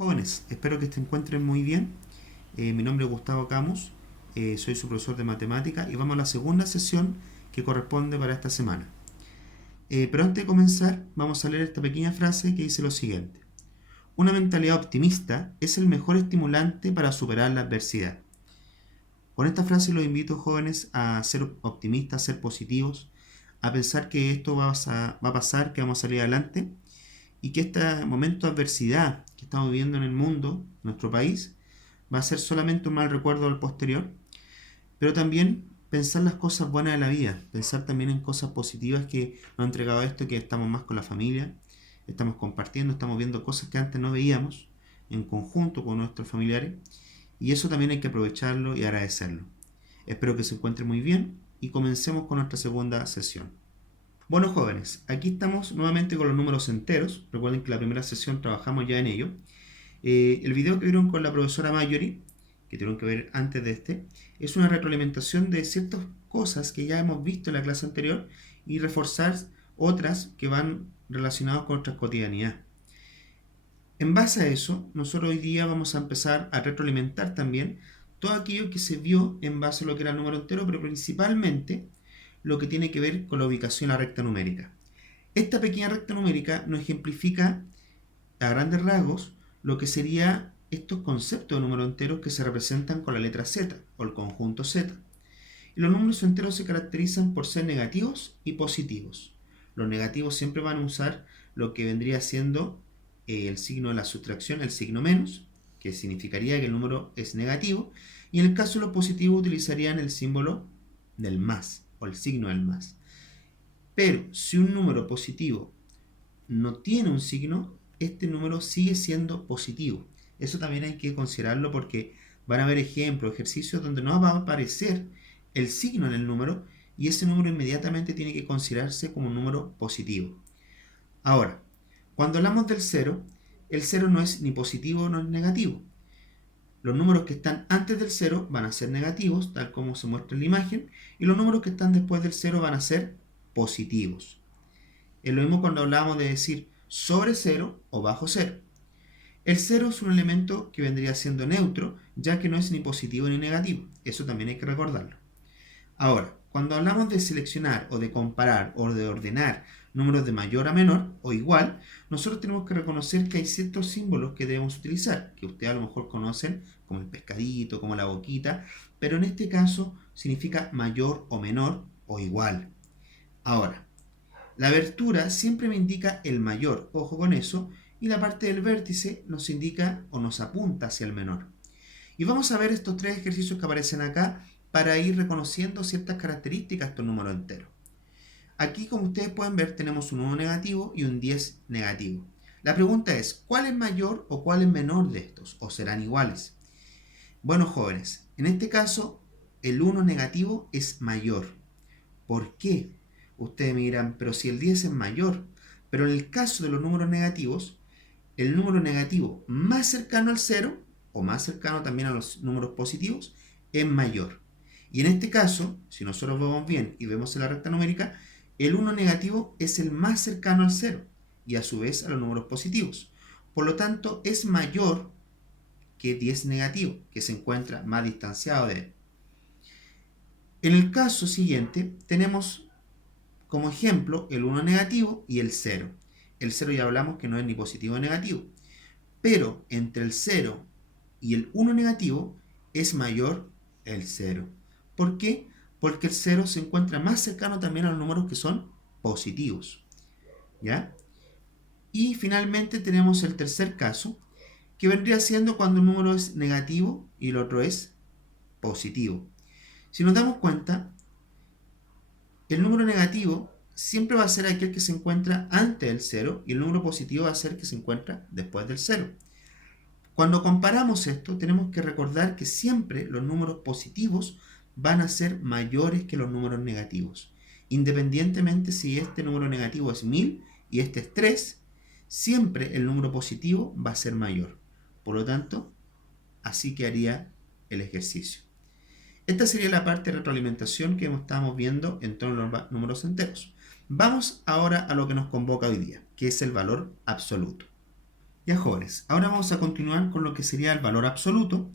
Jóvenes, espero que se encuentren muy bien. Mi nombre es Gustavo Camus, soy su profesor de matemática y vamos a la segunda sesión que corresponde para esta semana. Pero antes de comenzar, vamos a leer esta pequeña frase que dice lo siguiente. Una mentalidad optimista es el mejor estimulante para superar la adversidad. Con esta frase los invito, jóvenes, a ser optimistas, a ser positivos, a pensar que esto va a pasar, que vamos a salir adelante y que este momento de adversidad que estamos viviendo en el mundo, en nuestro país, va a ser solamente un mal recuerdo del posterior, pero también pensar las cosas buenas de la vida, pensar también en cosas positivas que nos ha entregado esto, que estamos más con la familia, estamos compartiendo, estamos viendo cosas que antes no veíamos en conjunto con nuestros familiares, y eso también hay que aprovecharlo y agradecerlo. Espero que se encuentren muy bien y comencemos con nuestra segunda sesión. Bueno, jóvenes, aquí estamos nuevamente con los números enteros. Recuerden que la primera sesión trabajamos ya en ello. El video que vieron con la profesora Mayori, que tuvieron que ver antes de este, es una retroalimentación de ciertas cosas que ya hemos visto en la clase anterior y reforzar otras que van relacionadas con nuestra cotidianidad. En base a eso, nosotros hoy día vamos a empezar a retroalimentar también todo aquello que se vio en base a lo que era el número entero, pero principalmente lo que tiene que ver con la ubicación de la recta numérica. Esta pequeña recta numérica nos ejemplifica a grandes rasgos lo que sería estos conceptos de números enteros que se representan con la letra Z o el conjunto Z. Y los números enteros se caracterizan por ser negativos y positivos. Los negativos siempre van a usar lo que vendría siendo el signo de la sustracción, el signo menos, que significaría que el número es negativo, y en el caso de los positivos utilizarían el símbolo del más o el signo del más. Pero si un número positivo no tiene un signo, este número sigue siendo positivo. Eso también hay que considerarlo porque van a haber ejemplos, ejercicios donde no va a aparecer el signo en el número y ese número inmediatamente tiene que considerarse como un número positivo. Ahora, cuando hablamos del cero, el cero no es ni positivo ni negativo. Los números que están antes del cero van a ser negativos, tal como se muestra en la imagen, y los números que están después del cero van a ser positivos. Es lo mismo cuando hablamos de decir sobre cero o bajo cero. El cero es un elemento que vendría siendo neutro, ya que no es ni positivo ni negativo. Eso también hay que recordarlo. Ahora, cuando hablamos de seleccionar o de comparar o de ordenar números de mayor a menor o igual, nosotros tenemos que reconocer que hay ciertos símbolos que debemos utilizar, que ustedes a lo mejor conocen como el pescadito, como la boquita, pero en este caso significa mayor o menor o igual. Ahora, la abertura siempre me indica el mayor, ojo con eso, y la parte del vértice nos indica o nos apunta hacia el menor. Y vamos a ver estos tres ejercicios que aparecen acá para ir reconociendo ciertas características de estos números enteros. Aquí, como ustedes pueden ver, tenemos un 1 negativo y un 10 negativo. La pregunta es, ¿cuál es mayor o cuál es menor de estos? ¿O serán iguales? Bueno, jóvenes, en este caso, el 1 negativo es mayor. ¿Por qué? Ustedes me dirán, pero si el 10 es mayor. Pero en el caso de los números negativos, el número negativo más cercano al 0, o más cercano también a los números positivos, es mayor. Y en este caso, si nosotros vemos bien y vemos en la recta numérica, el 1 negativo es el más cercano al 0 y a su vez a los números positivos. Por lo tanto, es mayor que 10 negativo, que se encuentra más distanciado de él. En el caso siguiente, tenemos como ejemplo el 1 negativo y el 0. El 0 ya hablamos que no es ni positivo ni negativo. Pero entre el 0 y el 1 negativo es mayor el 0. ¿Por qué? Porque el 0 se encuentra más cercano también a los números que son positivos. ¿Ya? Y finalmente tenemos el tercer caso, que vendría siendo cuando un número es negativo y el otro es positivo. Si nos damos cuenta, el número negativo siempre va a ser aquel que se encuentra antes del 0 y el número positivo va a ser el que se encuentra después del 0. Cuando comparamos esto, tenemos que recordar que siempre los números positivos van a ser mayores que los números negativos. Independientemente si este número negativo es 1000 y este es 3, siempre el número positivo va a ser mayor. Por lo tanto, así quedaría el ejercicio. Esta sería la parte de retroalimentación que estábamos viendo en torno a los números enteros. Vamos ahora a lo que nos convoca hoy día, que es el valor absoluto. Ya, jóvenes, ahora vamos a continuar con lo que sería el valor absoluto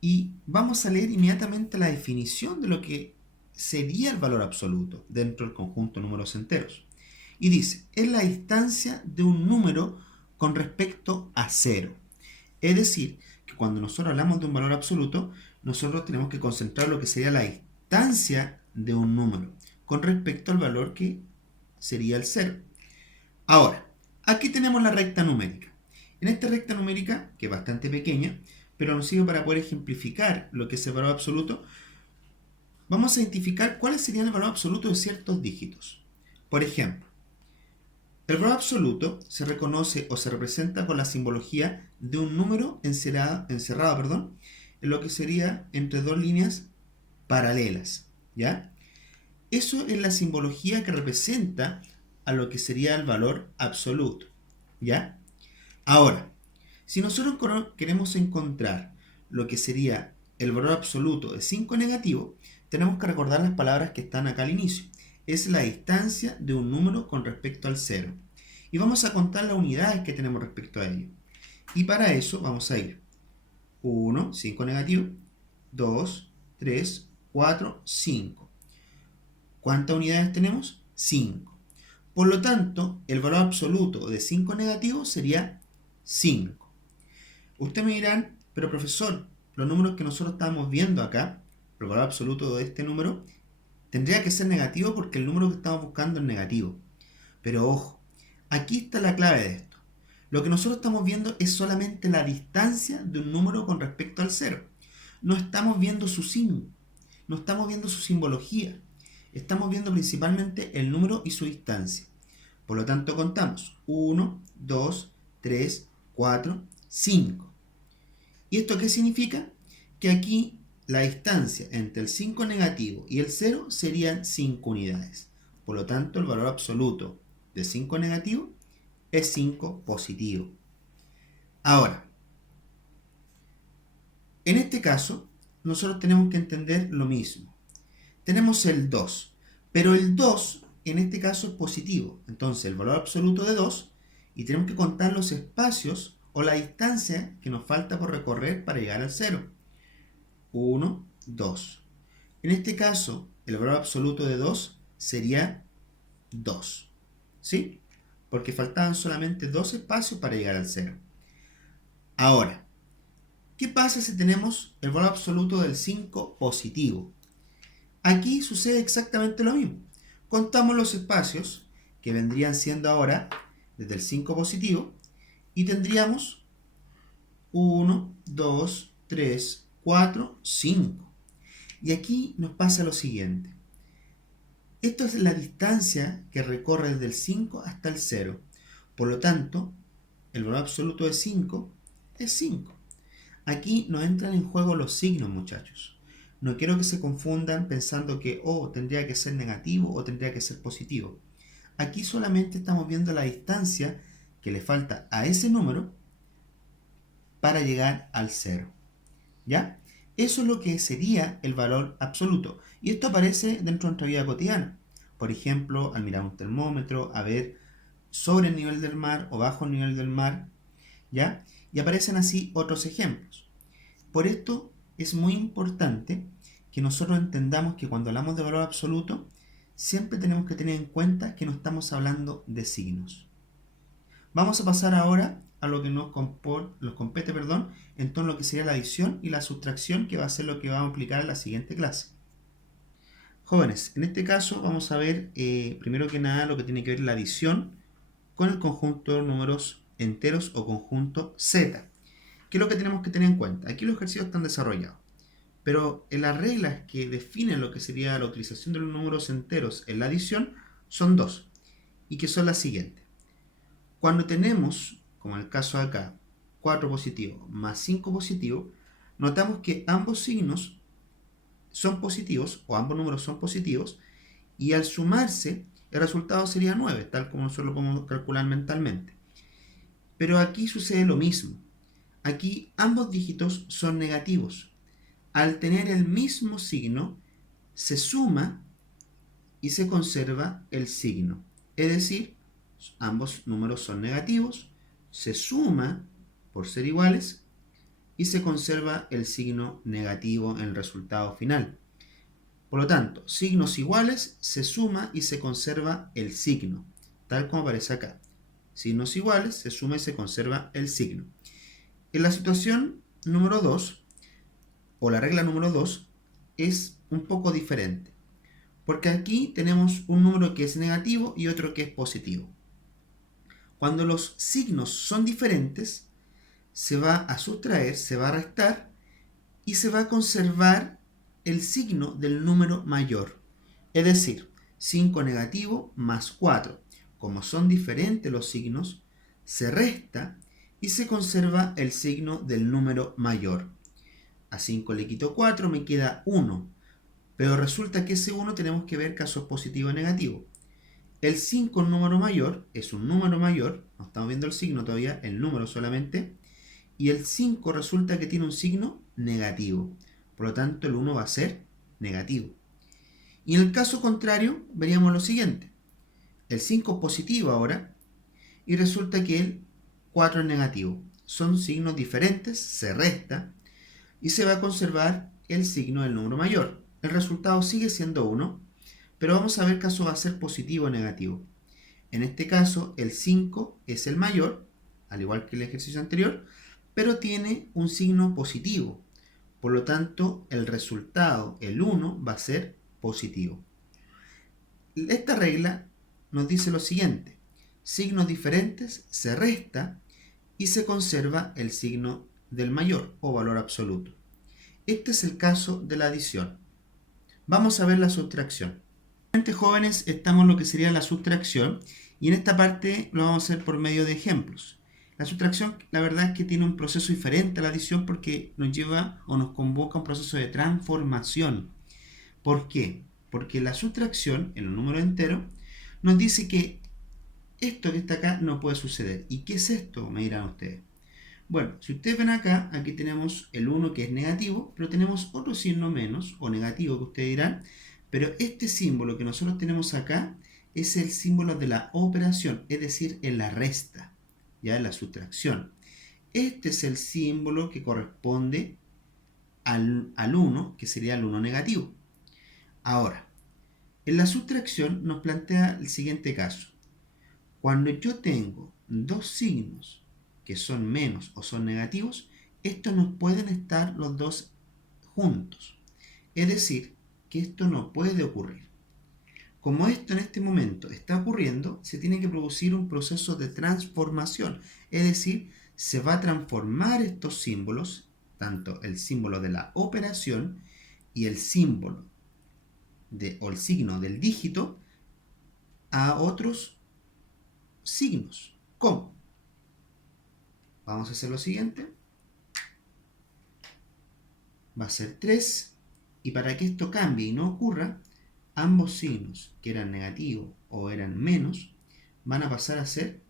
y vamos a leer inmediatamente la definición de lo que sería el valor absoluto dentro del conjunto de números enteros. Y dice, es la distancia de un número con respecto a cero. Es decir, que cuando nosotros hablamos de un valor absoluto, nosotros tenemos que concentrar lo que sería la distancia de un número con respecto al valor que sería el cero. Ahora, aquí tenemos la recta numérica. En esta recta numérica, que es bastante pequeña, pero nos sirve para poder ejemplificar lo que es el valor absoluto, vamos a identificar cuáles serían el valor absoluto de ciertos dígitos. Por ejemplo, el valor absoluto se reconoce o se representa con la simbología de un número encerrado, en lo que sería entre dos líneas paralelas, ¿ya? Eso es la simbología que representa a lo que sería el valor absoluto, ¿ya? Ahora, si nosotros queremos encontrar lo que sería el valor absoluto de 5 negativo, tenemos que recordar las palabras que están acá al inicio. Es la distancia de un número con respecto al cero. Y vamos a contar las unidades que tenemos respecto a ello. Y para eso vamos a ir 1, 5 negativo, 2, 3, 4, 5. ¿Cuántas unidades tenemos? 5. Por lo tanto, el valor absoluto de 5 negativo sería 5. Ustedes me dirán, pero profesor, los números que nosotros estamos viendo acá, el valor absoluto de este número, tendría que ser negativo porque el número que estamos buscando es negativo. Pero ojo, aquí está la clave de esto. Lo que nosotros estamos viendo es solamente la distancia de un número con respecto al cero. No estamos viendo su signo, no estamos viendo su simbología. Estamos viendo principalmente el número y su distancia. Por lo tanto, contamos 1, 2, 3, 4, 5. ¿Y esto qué significa? Que aquí la distancia entre el 5 negativo y el 0 serían 5 unidades. Por lo tanto, el valor absoluto de 5 negativo es 5 positivo. Ahora, en este caso, nosotros tenemos que entender lo mismo. Tenemos el 2, pero el 2 en este caso es positivo. Entonces, el valor absoluto de 2, y tenemos que contar los espacios o la distancia que nos falta por recorrer para llegar al 0. 1, 2. En este caso, el valor absoluto de 2 sería 2. ¿Sí? Porque faltaban solamente 2 espacios para llegar al 0. Ahora, ¿qué pasa si tenemos el valor absoluto del 5 positivo? Aquí sucede exactamente lo mismo. Contamos los espacios que vendrían siendo ahora desde el 5 positivo y tendríamos 1, 2, 3, 4, 5. Y aquí nos pasa lo siguiente. Esto es la distancia que recorre desde el 5 hasta el 0. Por lo tanto, el valor absoluto de 5 es 5. Aquí no entran en juego los signos, muchachos. No quiero que se confundan pensando que tendría que ser negativo o tendría que ser positivo. Aquí solamente estamos viendo la distancia que le falta a ese número para llegar al 0. ¿Ya? Eso es lo que sería el valor absoluto. Y esto aparece dentro de nuestra vida cotidiana. Por ejemplo, al mirar un termómetro, a ver sobre el nivel del mar o bajo el nivel del mar, ¿ya? Y aparecen así otros ejemplos. Por esto es muy importante que nosotros entendamos que cuando hablamos de valor absoluto, siempre tenemos que tener en cuenta que no estamos hablando de signos. Vamos a pasar ahora a lo que nos compete, en todo lo que sería la adición y la sustracción, que va a ser lo que vamos a aplicar en la siguiente clase. Jóvenes, en este caso vamos a ver primero que nada lo que tiene que ver la adición con el conjunto de números enteros o conjunto Z. ¿Qué es lo que tenemos que tener en cuenta? Aquí los ejercicios están desarrollados, pero en las reglas que definen lo que sería la utilización de los números enteros en la adición son dos, y que son las siguientes. Cuando tenemos, como en el caso de acá, 4 positivo más 5 positivo, notamos que ambos signos son positivos, o ambos números son positivos, y al sumarse, el resultado sería 9, tal como nosotros lo podemos calcular mentalmente. Pero aquí sucede lo mismo. Aquí ambos dígitos son negativos. Al tener el mismo signo, se suma y se conserva el signo. Es decir, ambos números son negativos, se suma por ser iguales y se conserva el signo negativo en el resultado final. Por lo tanto, signos iguales se suma y se conserva el signo, tal como aparece acá. Signos iguales se suma y se conserva el signo. En la situación número 2, o la regla número 2, es un poco diferente, porque aquí tenemos un número que es negativo y otro que es positivo. Cuando los signos son diferentes, se va a sustraer, se va a restar y se va a conservar el signo del número mayor. Es decir, 5 negativo más 4. Como son diferentes los signos, se resta y se conserva el signo del número mayor. A 5 le quito 4, me queda 1. Pero resulta que ese 1 tenemos que ver casos positivo o negativo. El 5, un número mayor, es un número mayor, no estamos viendo el signo todavía, el número solamente, y el 5 resulta que tiene un signo negativo. Por lo tanto, el 1 va a ser negativo. Y en el caso contrario, veríamos lo siguiente. El 5 es positivo ahora, y resulta que el 4 es negativo. Son signos diferentes, se resta, y se va a conservar el signo del número mayor. El resultado sigue siendo 1, pero vamos a ver caso va a ser positivo o negativo. En este caso, el 5 es el mayor, al igual que el ejercicio anterior, pero tiene un signo positivo. Por lo tanto, el resultado, el 1, va a ser positivo. Esta regla nos dice lo siguiente. Signos diferentes se resta y se conserva el signo del mayor o valor absoluto. Este es el caso de la adición. Vamos a ver la sustracción. Jóvenes, estamos en lo que sería la sustracción y en esta parte lo vamos a hacer por medio de ejemplos. La sustracción, la verdad es que tiene un proceso diferente a la adición porque nos lleva o nos convoca a un proceso de transformación. ¿Por qué? Porque la sustracción en un número entero nos dice que esto que está acá no puede suceder. ¿Y qué es esto? Me dirán ustedes. Bueno, si ustedes ven acá, aquí tenemos el 1 que es negativo, pero tenemos otro signo menos o negativo que ustedes dirán, pero este símbolo que nosotros tenemos acá es el símbolo de la operación, es decir, en la resta, ya en la sustracción. Este es el símbolo que corresponde al 1, que sería el 1 negativo. Ahora, en la sustracción nos plantea el siguiente caso. Cuando yo tengo dos signos que son menos o son negativos, estos no pueden estar los dos juntos. Es decir, que esto no puede ocurrir. Como esto en este momento está ocurriendo, se tiene que producir un proceso de transformación. Es decir, se va a transformar estos símbolos, tanto el símbolo de la operación y el símbolo o el signo del dígito, a otros signos. ¿Cómo? Vamos a hacer lo siguiente. Va a ser 3. Y para que esto cambie y no ocurra, ambos signos que eran negativos o eran menos van a pasar a ser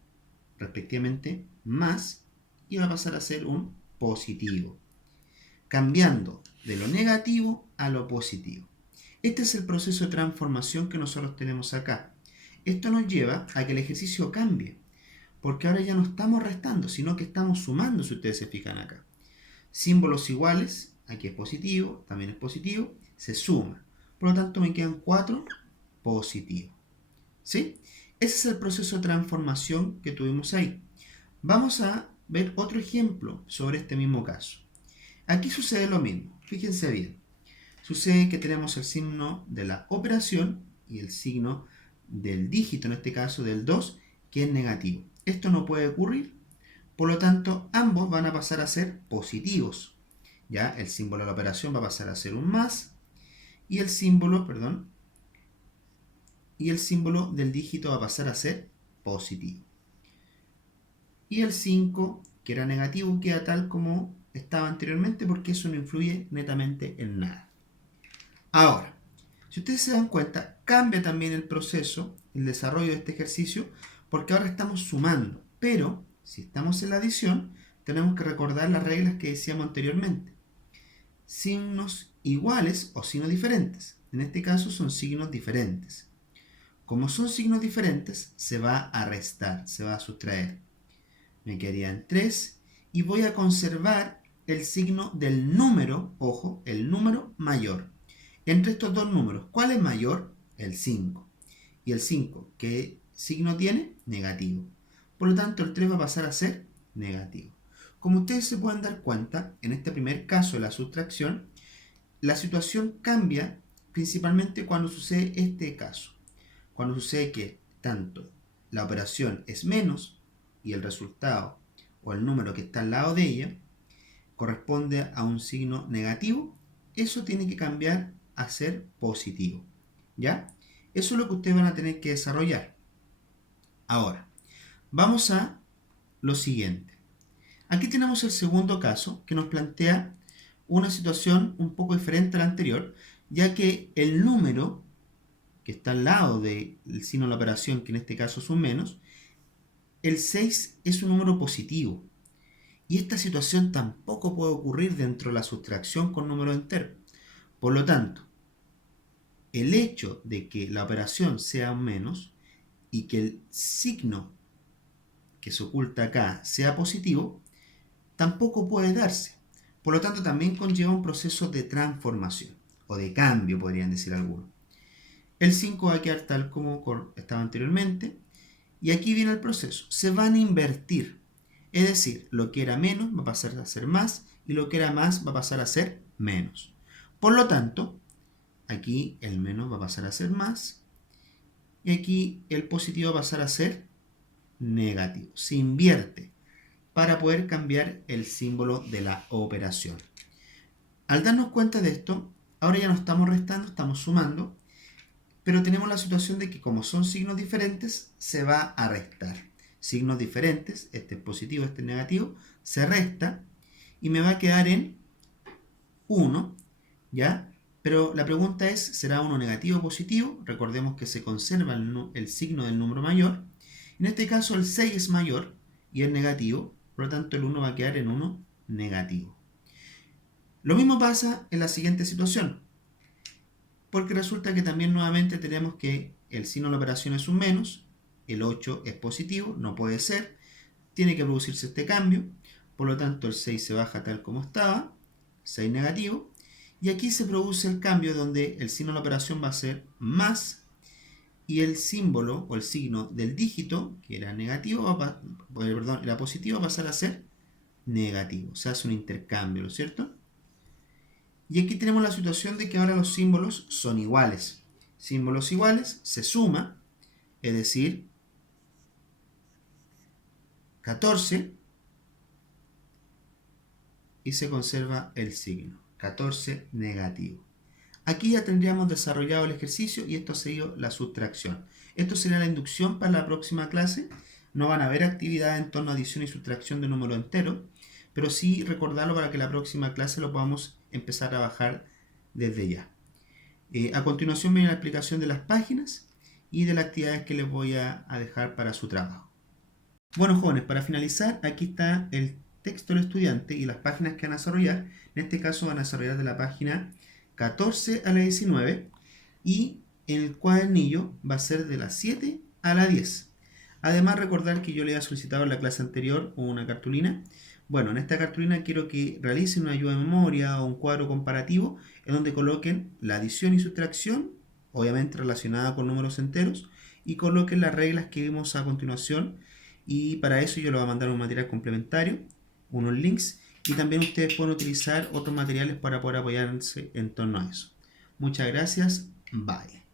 respectivamente más y va a pasar a ser un positivo, cambiando de lo negativo a lo positivo. Este es el proceso de transformación que nosotros tenemos acá. Esto nos lleva a que el ejercicio cambie, porque ahora ya no estamos restando, sino que estamos sumando, si ustedes se fijan acá. Símbolos iguales, aquí es positivo, también es positivo, se suma. Por lo tanto me quedan 4 positivos. ¿Sí? Ese es el proceso de transformación que tuvimos ahí. Vamos a ver otro ejemplo sobre este mismo caso. Aquí sucede lo mismo, fíjense bien. Sucede que tenemos el signo de la operación y el signo del dígito, en este caso del 2, que es negativo. Esto no puede ocurrir, por lo tanto ambos van a pasar a ser positivos. Ya el símbolo de la operación va a pasar a ser un más y el símbolo, del dígito va a pasar a ser positivo. Y el 5, que era negativo, queda tal como estaba anteriormente porque eso no influye netamente en nada. Ahora, si ustedes se dan cuenta, cambia también el proceso, el desarrollo de este ejercicio, porque ahora estamos sumando. Pero, si estamos en la adición, tenemos que recordar las reglas que decíamos anteriormente. Signos iguales o signos diferentes. En este caso son signos diferentes. Como son signos diferentes, se va a restar, se va a sustraer. me quedarían 3 y voy a conservar el signo del número, ojo, el número mayor. Entre estos dos números, ¿cuál es mayor? El 5. Y el 5, ¿qué signo tiene? Negativo. Por lo tanto, el 3 va a pasar a ser negativo. Como ustedes se pueden dar cuenta, en este primer caso de la sustracción, la situación cambia principalmente cuando sucede este caso. Cuando sucede que tanto la operación es menos y el resultado o el número que está al lado de ella corresponde a un signo negativo, eso tiene que cambiar a ser positivo. ¿Ya? Eso es lo que ustedes van a tener que desarrollar. Ahora, vamos a lo siguiente. Aquí tenemos el segundo caso que nos plantea una situación un poco diferente a la anterior, ya que el número que está al lado del signo de la operación, que en este caso es un menos, el 6 es un número positivo. Y esta situación tampoco puede ocurrir dentro de la sustracción con números enteros. Por lo tanto, el hecho de que la operación sea un menos y que el signo que se oculta acá sea positivo, tampoco puede darse. Por lo tanto, también conlleva un proceso de transformación, o de cambio, podrían decir algunos. El 5 va a quedar tal como estaba anteriormente, y aquí viene el proceso. Se van a invertir. Es decir, lo que era menos va a pasar a ser más, y lo que era más va a pasar a ser menos. Por lo tanto, aquí el menos va a pasar a ser más, y aquí el positivo va a pasar a ser negativo. Se invierte para poder cambiar el símbolo de la operación. Al darnos cuenta de esto, ahora ya no estamos restando, estamos sumando, pero tenemos la situación de que como son signos diferentes, se va a restar. Signos diferentes, este es positivo, este es negativo, se resta y me va a quedar en 1, ¿ya? Pero la pregunta es, ¿será 1 negativo o positivo? Recordemos que se conserva el signo del número mayor. En este caso el 6 es mayor y es negativo, por lo tanto el 1 va a quedar en 1 negativo. Lo mismo pasa en la siguiente situación, porque resulta que también nuevamente tenemos que el signo de la operación es un menos, el 8 es positivo, no puede ser, tiene que producirse este cambio, por lo tanto el 6 se baja tal como estaba, 6 negativo, y aquí se produce el cambio donde el signo de la operación va a ser más y el símbolo o el signo del dígito, que era negativo, era positivo, va a pasar a ser negativo. Se hace un intercambio, ¿no es cierto? Y aquí tenemos la situación de que ahora los símbolos son iguales. Símbolos iguales se suma, es decir, 14, y se conserva el signo, 14 negativo. Aquí ya tendríamos desarrollado el ejercicio y esto sería la sustracción. Esto sería la inducción para la próxima clase. No van a haber actividades en torno a adición y sustracción de número entero, pero sí recordarlo para que la próxima clase lo podamos empezar a trabajar desde ya. A continuación viene la explicación de las páginas y de las actividades que les voy a dejar para su trabajo. Bueno, jóvenes, para finalizar, aquí está el texto del estudiante y las páginas que van a desarrollar. En este caso van a desarrollar de la página 14 a la 19 y en el cuadernillo va a ser de la 7 a la 10. Además, recordar que yo le había solicitado en la clase anterior una cartulina. Bueno, en esta cartulina quiero que realicen una ayuda de memoria o un cuadro comparativo en donde coloquen la adición y sustracción, obviamente relacionada con números enteros, y coloquen las reglas que vimos a continuación. Y para eso yo les voy a mandar un material complementario, unos links, y también ustedes pueden utilizar otros materiales para poder apoyarse en torno a eso. Muchas gracias. Bye.